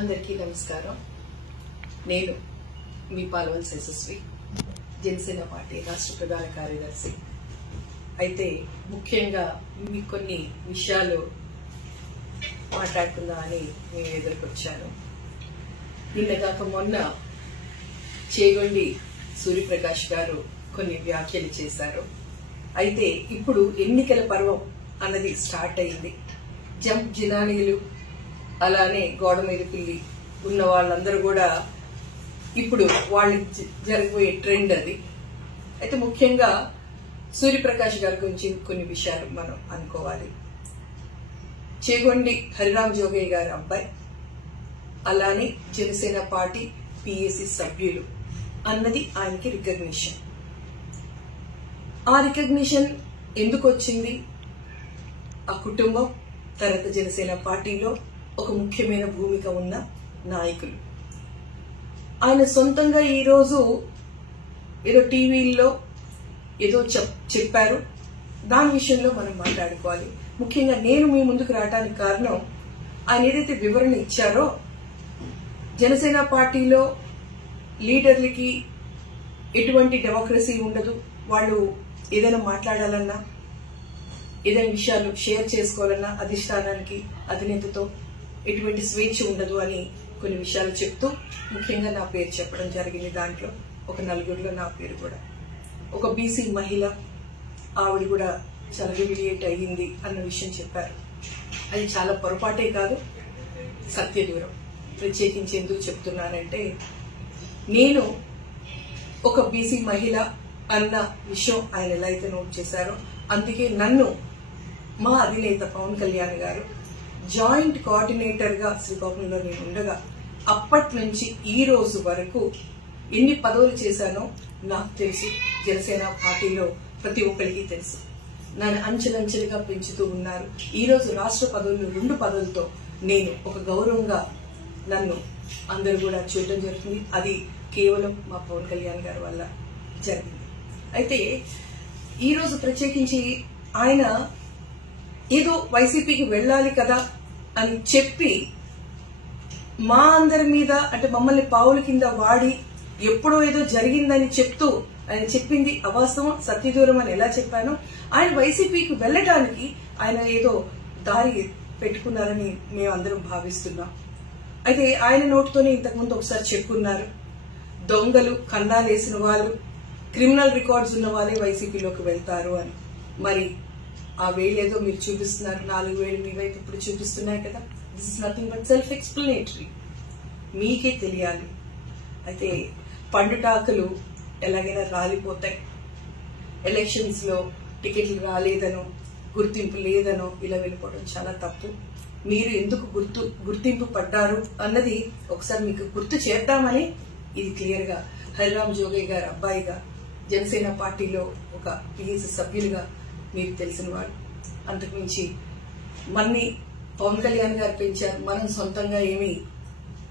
అందరికీ నమస్కారం. నేను మీ పాల్వల్స్ యశస్వి, జనసేన పార్టీ రాష్ట్ర ప్రధాన కార్యదర్శి. అయితే ముఖ్యంగా మీకు కొన్ని విషయాలు మాట్లాడుకుందామని నేను ఎదుర్కొచ్చాను. నిన్నగాక మొన్న చేగొండి సూర్యప్రకాష్ గారు కొన్ని వ్యాఖ్యలు చేశారు. అయితే ఇప్పుడు ఎన్నికల పర్వం అన్నది స్టార్ట్ అయింది. జంప్ జినానీలు అలానే గోడ మీద పిల్లి ఉన్న వాళ్ళందరూ కూడా ఇప్పుడు వాళ్ళకి జరిగిపోయే ట్రెండ్ అది. అయితే ముఖ్యంగా సూర్యప్రకాష్ గారి గురించి కొన్ని విషయాలు మనం అనుకోవాలి. చేగొండి హరిరామ్ జోగయ్య గారి అబ్బాయి, అలానే జనసేన పార్టీ పిఎసి సభ్యులు అన్నది ఆయనకి రికగ్నిషన్. ఆ రికగ్నిషన్ ఎందుకు వచ్చింది? ఆ కుటుంబం తర్వాత జనసేన పార్టీలో ఒక ముఖ్యమైన భూమిక ఉన్న నాయకులు. ఆయన సొంతంగా ఈరోజు ఏదో టీవీల్లో ఏదో చెప్పారు, దాని విషయంలో మనం మాట్లాడుకోవాలి. ముఖ్యంగా నేను మీ ముందుకు రావడానికి కారణం ఆయన ఏదైతే వివరణ ఇచ్చారో, జనసేన పార్టీలో లీడర్లకి ఎటువంటి డెమోక్రసీ ఉండదు, వాళ్ళు ఏదైనా మాట్లాడాలన్నా ఏదైనా విషయాలు షేర్ చేసుకోవాలన్నా అధిష్టానానికి అధినేతతో ఎటువంటి స్వేచ్ఛ ఉండదు అని కొన్ని విషయాలు చెప్తూ ముఖ్యంగా నా పేరు చెప్పడం జరిగింది. దాంట్లో ఒక నలుగురిలో నా పేరు కూడా. ఒక బీసీ మహిళ, ఆవిడ కూడా చాలా హ్యూమిలియేట్ అయ్యింది అన్న విషయం చెప్పారు. అది చాలా పొరపాటే కాదు, సత్య దూరం. ప్రత్యేకించి ఎందుకు చెప్తున్నానంటే, నేను ఒక బీసీ మహిళ అన్న విషయం ఆయన ఎలా అయితే నోట్ చేశారో, అందుకే నన్ను మా అధినేత పవన్ కళ్యాణ్ గారు జాయింట్ కోఆర్డినేటర్ గా శ్రీకాకుళంలో నేను ఉండగా అప్పటి నుంచి ఈ రోజు వరకు ఎన్ని పదవులు చేశానో నాకు తెలుసు, జనసేన పార్టీలో ప్రతి ఒక్కరికి తెలుసు. నన్ను అంచెలంచెలుగా పెంచుతూ ఉన్నారు. ఈ రోజు రాష్ట్ర పదవులు 2 పదవులతో నేను ఒక గౌరవంగా నన్ను అందరూ కూడా చూడడం జరుగుతుంది. అది కేవలం మా పవన్ కళ్యాణ్ గారి వల్ల జరిగింది. అయితే ఈ రోజు ప్రత్యేకించి ఆయన ఏదో వైసీపీకి వెళ్ళాలి కదా అని చెప్పి మా అందరి మీద, అంటే మమ్మల్ని పావుల కింద వాడి ఎప్పుడో ఏదో జరిగిందని చెప్తూ ఆయన చెప్పింది అవాస్తవం, సత్యదూరం అని ఎలా చెప్పానో, ఆయన వైసీపీకి వెళ్ళటానికి ఆయన ఏదో దారి పెట్టుకున్నారని మేమందరం భావిస్తున్నాం. అయితే ఆయన నోటితోనే ఇంతకుముందు ఒకసారి చెప్పుకున్నారు, దొంగలు కన్నాలేసిన వాళ్ళు, క్రిమినల్ రికార్డ్స్ ఉన్న వాళ్ళే వైసీపీలోకి వెళ్తారు అని. మరి ఆ వేలేదో మీరు చూపిస్తున్నారు, 4 వేలు మీ వైపు ఇప్పుడు చూపిస్తున్నాయి కదా. This is nothing but self explanatory, మీకే తెలియాలి. అయితే పండుటాకులు ఎలాగైనా రాలిపోతాయి. ఎలక్షన్స్ లో టికెట్లు రాలేదనో, గుర్తింపు లేదనో ఇలా వెళ్ళిపోవడం చాలా తప్పు. మీరు ఎందుకు గుర్తింపు పడ్డారు అన్నది ఒకసారి మీకు గుర్తు చేద్దామని ఇది క్లియర్ గా హరిరామ్ జోగయ్య గారి అబ్బాయిగా, జనసేన పార్టీలో ఒక పిఎసి సభ్యులుగా మీకు తెలిసిన వాడు. అంతకుమించి మన్ని పవన్ కళ్యాణ్ గారు పెంచారు, మనం సొంతంగా ఏమీ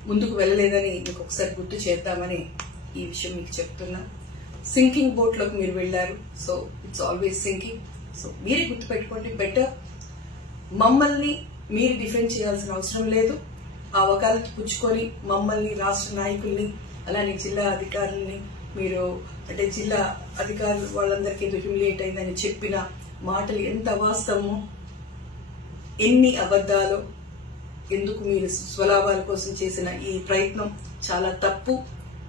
ముందుకు వెళ్ళలేదని మీకు ఒకసారి గుర్తు చేద్దామని ఈ విషయం మీకు చెప్తున్నా. సింకింగ్ బోట్ లోకి మీరు వెళ్లారు, so it's always sinking. So మీరే గుర్తుపెట్టుకోండి. బెటర్ మమ్మల్ని మీరు డిఫెండ్ చేయాల్సిన అవసరం లేదు. ఆ వకాలత్ పుచ్చుకొని మమ్మల్ని, రాష్ట్ర నాయకుల్ని, అలానే జిల్లా అధికారుల్ని మీరు, అంటే జిల్లా అధికారులు వాళ్ళందరికీ ఏదో హ్యూమిలియేట్ అయిందని చెప్పిన మాటలు ఎంత అవాస్తవమో, ఎన్ని అబద్దాలో, ఎందుకు మీరు స్వలాభాల కోసం చేసిన ఈ ప్రయత్నం చాలా తప్పు.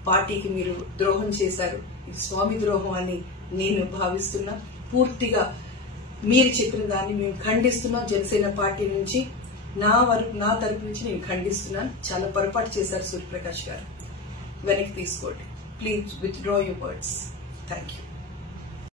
పార్టీకి మీరు ద్రోహం చేశారు. ఇది స్వామి ద్రోహం అని నేను భావిస్తున్నా. పూర్తిగా మీరు చెప్పిన దాన్ని మేము ఖండిస్తున్నాం. జనసేన పార్టీ నుంచి నా తరపు నుంచి నేను ఖండిస్తున్నాను. చాలా పొరపాటు చేశారు సూర్యప్రకాష్ గారు, వెనక్కి తీసుకోండి. Please withdraw your words. Thank you.